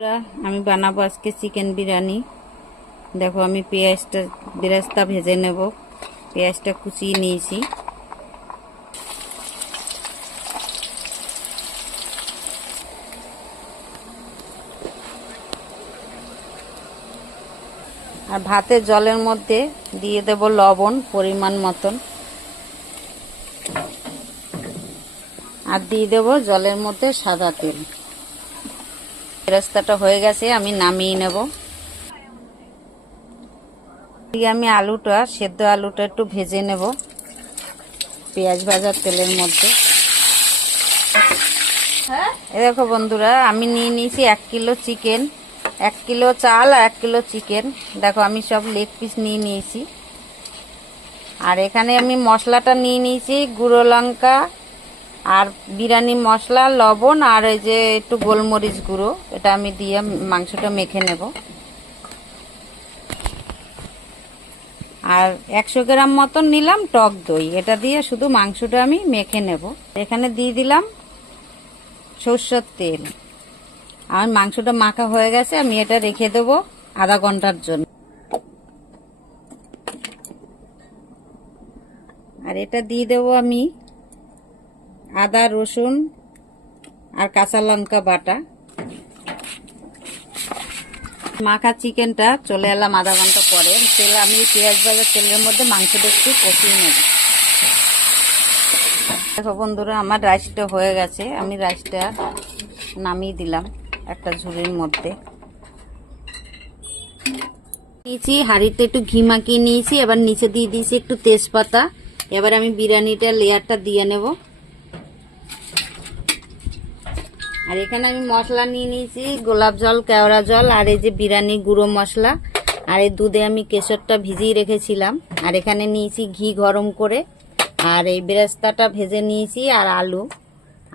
আমি বানাবো আজকে চিকেন বিরিয়ানি। দেখো আমি বেরেস্তা ভেজে নেব। পেঁয়াজটা কুচিয়ে নিয়েছি। আর ভাতের জলের মধ্যে দিয়ে দেব লবণ পরিমাণ মতন, আর দিয়ে দেব জলের মধ্যে সাদা তেল। বেরেস্তাটা হয়ে গেছে, আমি নামিয়ে নেব। আমি সেদ্ধ আলুটা একটু ভেজে নেব পেঁয়াজ ভাজার তেলের মধ্যে। দেখো বন্ধুরা, আমি নিয়ে নিয়েছি 1 কিলো চিকেন, 1 কিলো চাল আর 1 কিলো চিকেন। দেখো আমি সব লেগ পিস নিয়ে নিয়েছি। আর এখানে আমি মশলাটা নিয়ে নিয়েছি গুঁড়ো লঙ্কা আর বিরিয়ানি মশলা, লবণ আর এই যে একটু গোলমরিচ গুঁড়ো। এটা আমি দিয়ে মাংসটা মেখে নেব। আর 100 গ্রাম মতন নিলাম টক দই। এটা দিয়ে শুধু মাংসটা আমি মেখে নেব। এখানে দিয়ে দিলাম সরষের তেল। আমার মাংসটা মাখা হয়ে গেছে, আমি এটা রেখে দেব আধা ঘন্টার জন্য। আর এটা দিয়ে দেব আমি আদা রসুন আর কাঁচা লঙ্কা বাটা। মাখা চিকেনটা চলে এলাম আধা ঘন্টা পরে। আমি পেঁয়াজ ভাজা তেলের মধ্যে মাংসটা একটু কষিয়ে নেব। দেখো বন্ধুরা, আমার রাইসটা হয়ে গেছে। আমি রাইসটা নামিয়ে দিলাম একটা ঝুড়ির মধ্যে। নিয়েছি হাঁড়িতে একটু ঘি মাখিয়ে নিয়েছি। এবার নিচে দিয়ে দিয়েছি একটু তেজপাতা। এবার আমি বিরিয়ানিটা লেয়ারটা দিয়ে নেব। আর এখানে আমি মশলা নিয়ে নিয়েছি গোলাপ জল, কেওড়া জল আর এই যে বিরিয়ানি গুঁড়ো মশলা। আর এই দুধে আমি কেশরটা ভিজিয়ে রেখেছিলাম। আর এখানে নিয়েছি ঘি গরম করে। আর এই বেরেস্তাটা ভেজে নিয়েছি আর আলু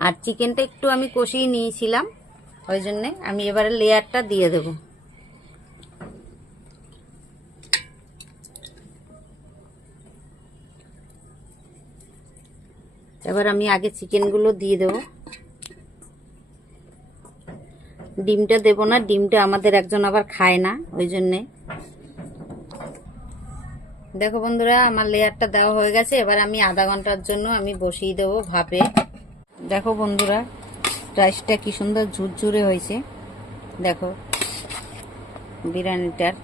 আর চিকেনটা একটু আমি কষিয়ে নিয়েছিলাম। ওই জন্যে আমি এবারে লেয়ারটা দিয়ে দেব। এবার আমি আগে চিকেনগুলো দিয়ে দেব। ডিমটা দেব না, ডিমটা আমাদের একজন আবার খায় না, ওই জন্যে। দেখো বন্ধুরা, আমার লেয়ারটা দেওয়া হয়ে গেছে। এবার আমি আধা ঘন্টার জন্য আমি বসিয়ে দেব ভাপে। দেখো বন্ধুরা, রাইসটা কি সুন্দর ঝুরঝুরে হয়েছে। দেখো বিরিয়ানিটার